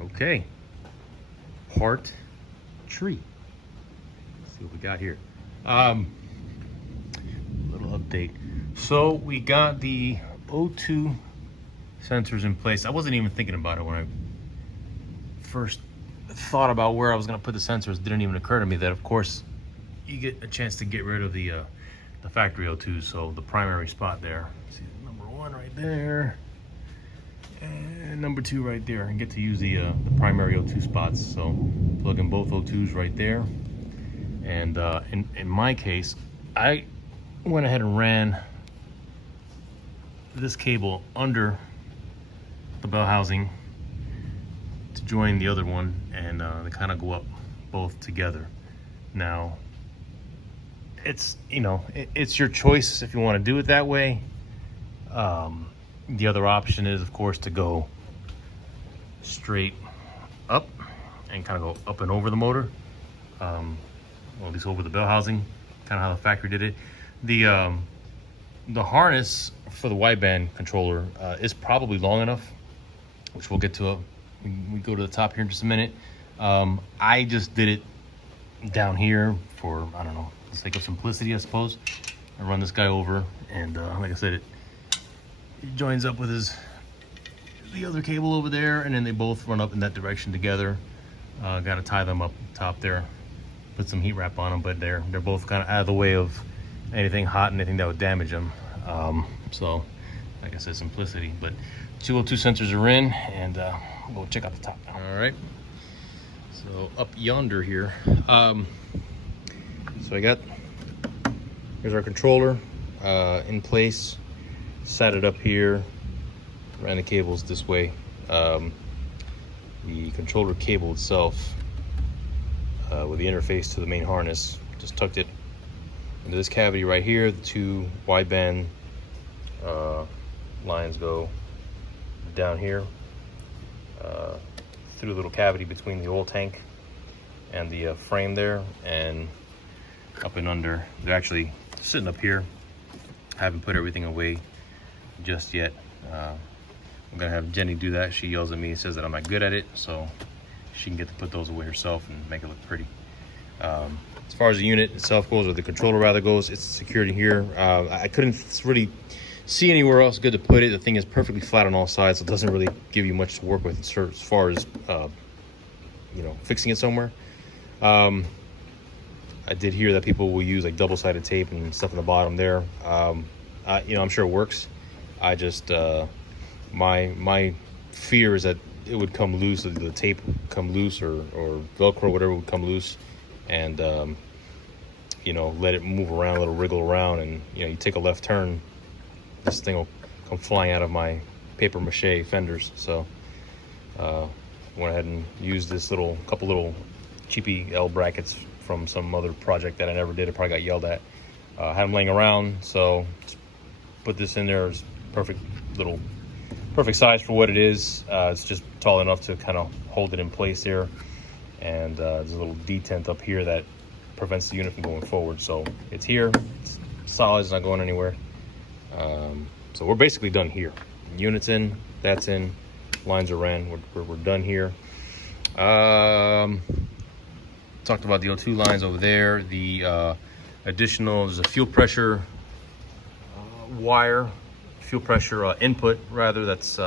Okay, part tree. Let's see what we got here. Little update. So we got the O2 sensors in place. I wasn't even thinking about it when I first thought about where I was going to put the sensors. It didn't even occur to me that, of course, you get a chance to get rid of the factory O2. So the primary spot there. See number 1 right there, and number 2 right there, and get to use the primary O2 spots. So plug in both O2s right there. And in my case, I went ahead and ran this cable under the bell housing to join the other one, and they kind of go up both together. Now, it's it's your choice if you want to do it that way. The other option is, of course, to go straight up and kind of go up and over the motor, well, at least over the bell housing, kind of how the factory did it. The harness for the wideband controller is probably long enough, which we'll get to. We go to the top here in just a minute. I just did it down here for, I don't know, the sake of simplicity, I suppose. I run this guy over, and like I said, it joins up with the other cable over there, and then they both run up in that direction together. Got to tie them up top there, put some heat wrap on them, but they're both kind of out of the way of anything hot, anything that would damage them. So, like I said, simplicity. But 202 sensors are in, and we'll check out the top now. All right. So up yonder here, so here's our controller in place. Sat it up here, ran the cables this way. The controller cable itself, with the interface to the main harness, just tucked it into this cavity right here. The 2 wideband lines go down here through a little cavity between the oil tank and the frame there, and up and under. They're actually sitting up here. I haven't put everything away just yet. I'm gonna have Jenny do that. She yells at me, says that I'm not good at it, so she can get to put those away herself and make it look pretty. As far as the unit itself goes, or the controller rather goes, it's secured in here. I couldn't really see anywhere else good to put it. The thing is perfectly flat on all sides, so it doesn't really give you much to work with as far as fixing it somewhere. I did hear that people will use like double-sided tape and stuff in the bottom there. I'm sure it works. I just my fear is that it would come loose, the tape would come loose, or Velcro, whatever, would come loose, and let it move around, let it wriggle around, and you take a left turn, this thing will come flying out of my paper mache fenders. So went ahead and used this couple little cheapy L brackets from some other project that I never did. I probably got yelled at. Had them laying around, so just put this in there. It's perfect size for what it is. It's just tall enough to kind of hold it in place here, and there's a little detent up here that prevents the unit from going forward. So it's here, it's solid, it's not going anywhere. So we're basically done here. Unit's in, that's in, lines are ran, we're done here. Talked about the O2 lines over there. The there's a fuel pressure wire, fuel pressure input rather, that's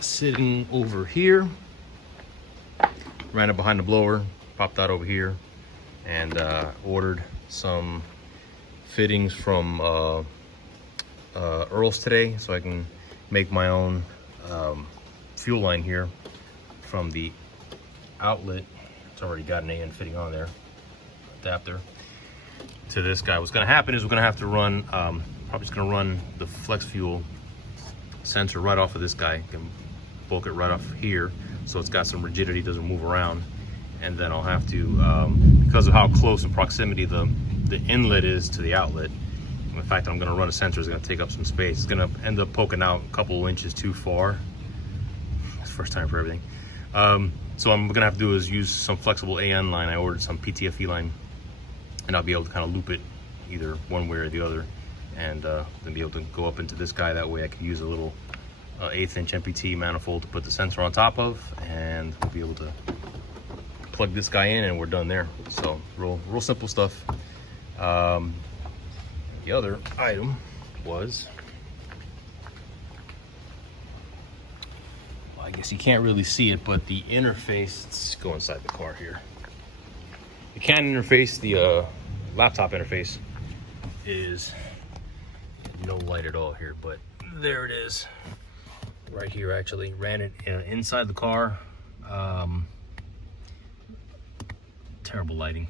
sitting over here. Ran it behind the blower, popped out over here, and ordered some fittings from Earl's today, so I can make my own fuel line here from the outlet. It's already got an AN fitting on there, adapter to this guy. What's going to happen is we're going to have to run, probably just going to run the flex fuel sensor right off of this guy, can bulk it right off here, so it's got some rigidity, doesn't move around. And then I'll have to, because of how close in proximity the inlet is to the outlet, and the fact that I'm going to run a sensor is going to take up some space. It's going to end up poking out a couple inches too far. It's the first time for everything. So I'm going to have to do is use some flexible AN line. I ordered some PTFE line, and I'll be able to kind of loop it either one way or the other, and then be able to go up into this guy. That way I can use a little 1/8" MPT manifold to put the sensor on top of, and we'll be able to plug this guy in and we're done there. So real simple stuff. The other item was, well, I guess you can't really see it, but the interface, let's go inside the car here. The Canon interface, the laptop interface, is no light at all here, but there it is right here. Actually ran it inside the car. Terrible lighting,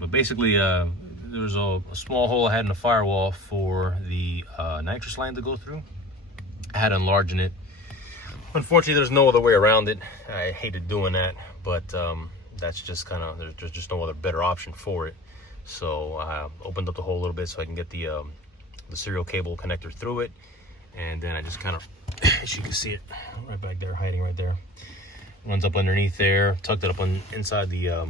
but basically there was a small hole I had in the firewall for the nitrous line to go through. I had to enlarge it. Unfortunately, there's no other way around it. I hated doing that, but that's just kind of, there's just no other better option for it. So I opened up the hole a little bit so I can get the serial cable connector through it, and then I just kind of, as you can see it right back there, hiding right there, runs up underneath there, tucked it up on inside the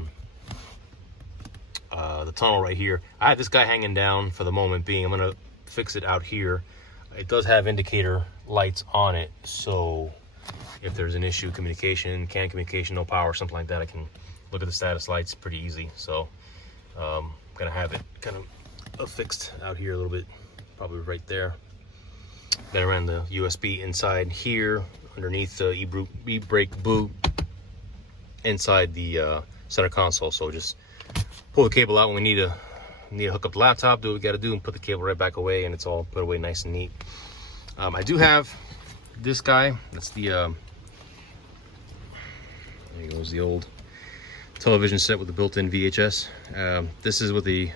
tunnel right here. I have this guy hanging down for the moment being. I'm gonna fix it out here. It does have indicator lights on it, so if there's an issue, CAN communication, no power, something like that, I can look at the status lights pretty easy. So gonna have it kind of affixed out here a little bit, probably right there. Then I ran the USB inside here underneath the e-brake boot inside the center console. So just pull the cable out when we need to hook up the laptop, do what we got to do, and put the cable right back away, and it's all put away nice and neat. I do have this guy. That's the there goes the old television set with the built-in VHS. This is with the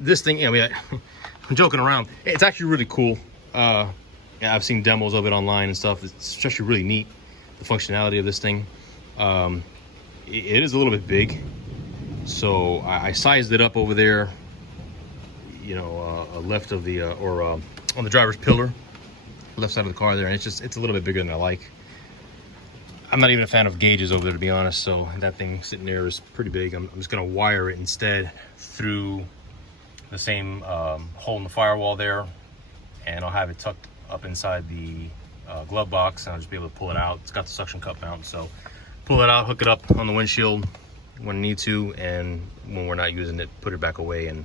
this thing. I mean, I'm joking around. It's actually really cool. Yeah, I've seen demos of it online and stuff. It's actually really neat, the functionality of this thing. It is a little bit big, so I sized it up over there, you know, left of the on the driver's pillar, left side of the car there, and it's a little bit bigger than I like. I'm not even a fan of gauges over there, to be honest, so that thing sitting there is pretty big. I'm just gonna wire it instead through the same hole in the firewall there, and I'll have it tucked up inside the glove box, and I'll just be able to pull it out. It's got the suction cup mount, so pull it out, hook it up on the windshield when I need to, and when we're not using it, put it back away, and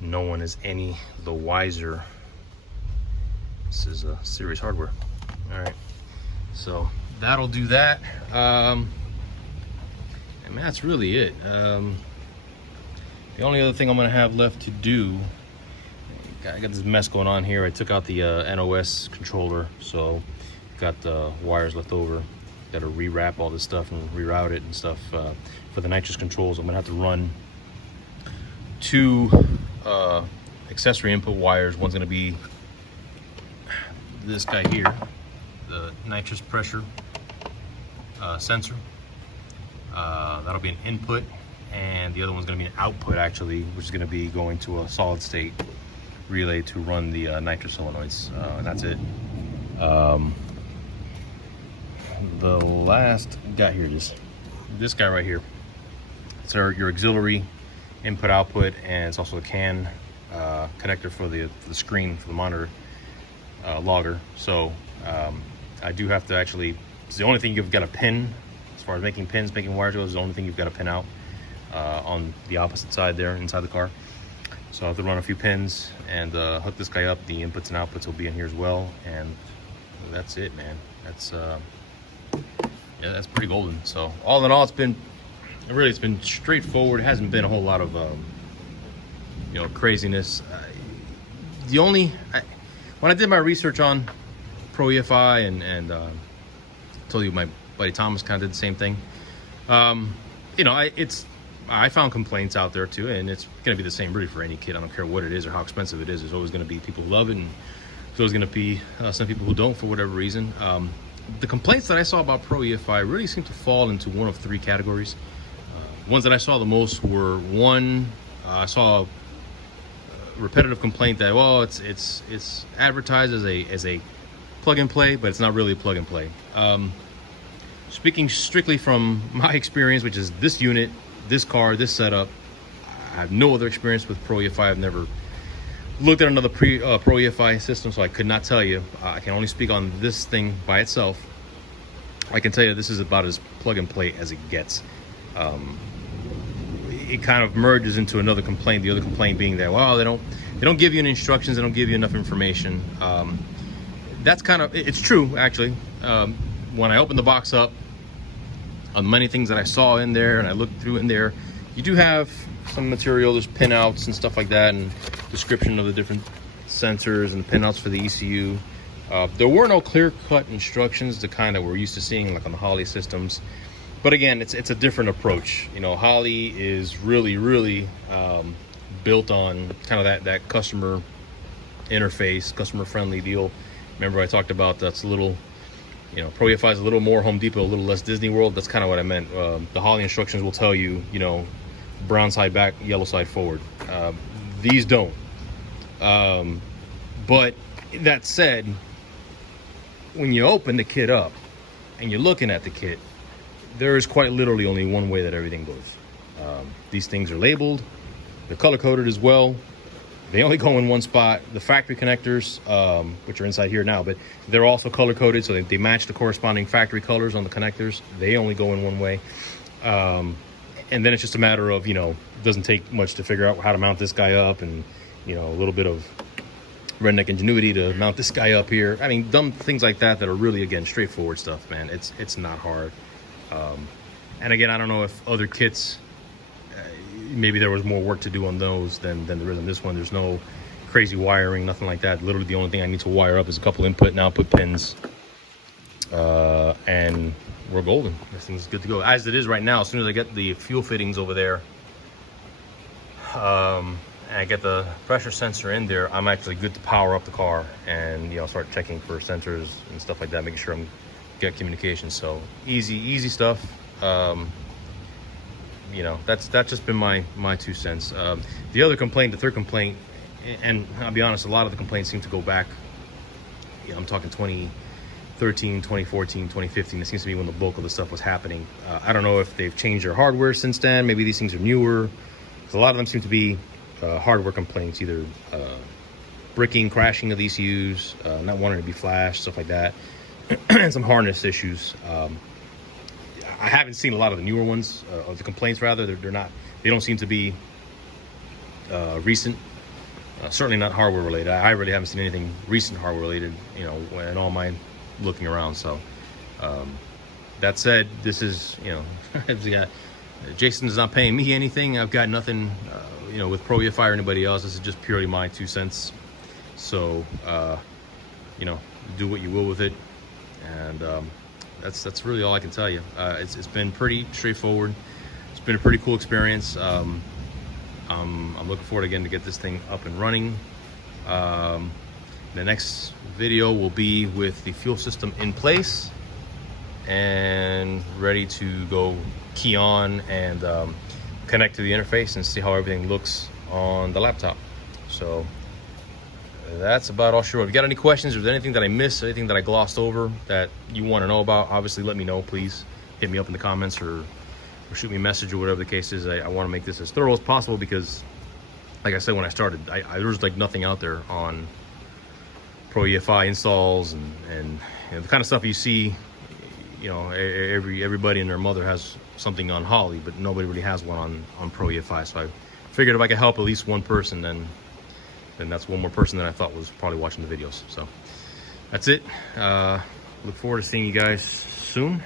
no one is any the wiser. This is serious hardware. All right, so that'll do that. And that's really it. The only other thing I'm gonna have left to do, I got this mess going on here. I took out the NOS controller, so got the wires left over. Got to rewrap all this stuff and reroute it and stuff for the nitrous controls. I'm gonna have to run two accessory input wires. One's gonna be this guy here, the nitrous pressure sensor. That'll be an input, and the other one's going to be an output, actually, which is going to be going to a solid state relay to run the nitrous solenoids, and that's it. The last guy here is this guy right here. It's your auxiliary input output, and it's also a CAN connector for the screen for the monitor logger. So I do have to actually, it's the only thing you've got to pin as far as making pins, making wires goes. The only thing you've got to pin out on the opposite side there inside the car. So I have to run a few pins and hook this guy up. The inputs and outputs will be in here as well, and that's it, man. That's yeah, that's pretty golden. So all in all, it's been straightforward. It hasn't been a whole lot of you know, craziness. When I did my research on Pro Efi and told you my buddy Thomas kind of did the same thing. You know, I found complaints out there too, and it's going to be the same really for any kit. I don't care what it is or how expensive it is. There's always going to be people who love it, and there's always going to be some people who don't for whatever reason. The complaints that I saw about Pro Efi really seem to fall into one of three categories. Ones that I saw the most were, one, I saw a repetitive complaint that, well, it's advertised as a plug and play, but it's not really a plug and play. Speaking strictly from my experience, which is this unit, this car, this setup, I have no other experience with Pro Efi. I've never looked at another Pro EFI system, so I could not tell you. I can only speak on this thing by itself. I can tell you this is about as plug and play as it gets. It kind of merges into another complaint. The other complaint being that, well, they don't give you any instructions, they don't give you enough information. That's kind of, it's true actually. When I opened the box up, on many things that I saw in there and I looked through in there, you do have some material. There's pinouts and stuff like that, and description of the different sensors and pinouts for the ECU. There were no clear-cut instructions, the kind that we're used to seeing like on the Holley systems. But again, it's a different approach. You know, Holley is really built on kind of that customer interface, customer-friendly deal. Remember I talked about that's a little, you know, Pro EFI is a little more Home Depot, a little less Disney World. That's kind of what I meant. The Holley instructions will tell you, you know, brown side back, yellow side forward. These don't. But that said, when you open the kit up and you're looking at the kit, there is quite literally only one way that everything goes. These things are labeled, they're color coded as well. They only go in one spot. The factory connectors, which are inside here now, but they're also color coded, so they match the corresponding factory colors on the connectors. They only go in one way. And then it's just a matter of, you know, it doesn't take much to figure out how to mount this guy up, and, you know, a little bit of redneck ingenuity to mount this guy up here. I mean, dumb things like that are really, again, straightforward stuff, man. It's not hard. And again, I don't know if other kits, maybe there was more work to do on those than there is on this one. There's no crazy wiring, nothing like that. Literally the only thing I need to wire up is a couple input and output pins, and we're golden. This thing's good to go as it is right now. As soon as I get the fuel fittings over there, and I get the pressure sensor in there, I'm actually good to power up the car and, you know, start checking for sensors and stuff like that, making sure I'm get communication. So easy stuff. You know, that's just been my 2 cents. The other complaint, the third complaint, and I'll be honest, a lot of the complaints seem to go back, you know, I'm talking 2013, 2014, 2015. It seems to be when the bulk of the stuff was happening. I don't know if they've changed their hardware since then. Maybe these things are newer. A lot of them seem to be hardware complaints, either bricking, crashing of the ECUs, not wanting to be flashed, stuff like that, and some harness issues. I haven't seen a lot of the newer ones, of the complaints rather. They don't seem to be recent. Certainly not hardware related. I really haven't seen anything recent hardware related, you know, in all my looking around. So that said, this is, you know, Jason's not paying me anything. I've got nothing, you know, with Pro Efi or anybody else. This is just purely my 2 cents. So, you know, do what you will with it. And that's really all I can tell you. It's been pretty straightforward. It's been a pretty cool experience. I'm looking forward again to get this thing up and running. The next video will be with the fuel system in place and ready to go key on and connect to the interface and see how everything looks on the laptop. So that's about all. Sure, if you got any questions, or if there's anything that I missed, anything that I glossed over that you want to know about, obviously let me know. Please hit me up in the comments or shoot me a message or whatever the case is. I want to make this as thorough as possible because, like I said when I started, there was like nothing out there on Pro EFI installs and you know, the kind of stuff you see. You know, everybody and their mother has something on Holley, but nobody really has one on Pro EFI. So I figured if I could help at least one person, then that's one more person that I thought was probably watching the videos. So that's it. Look forward to seeing you guys soon.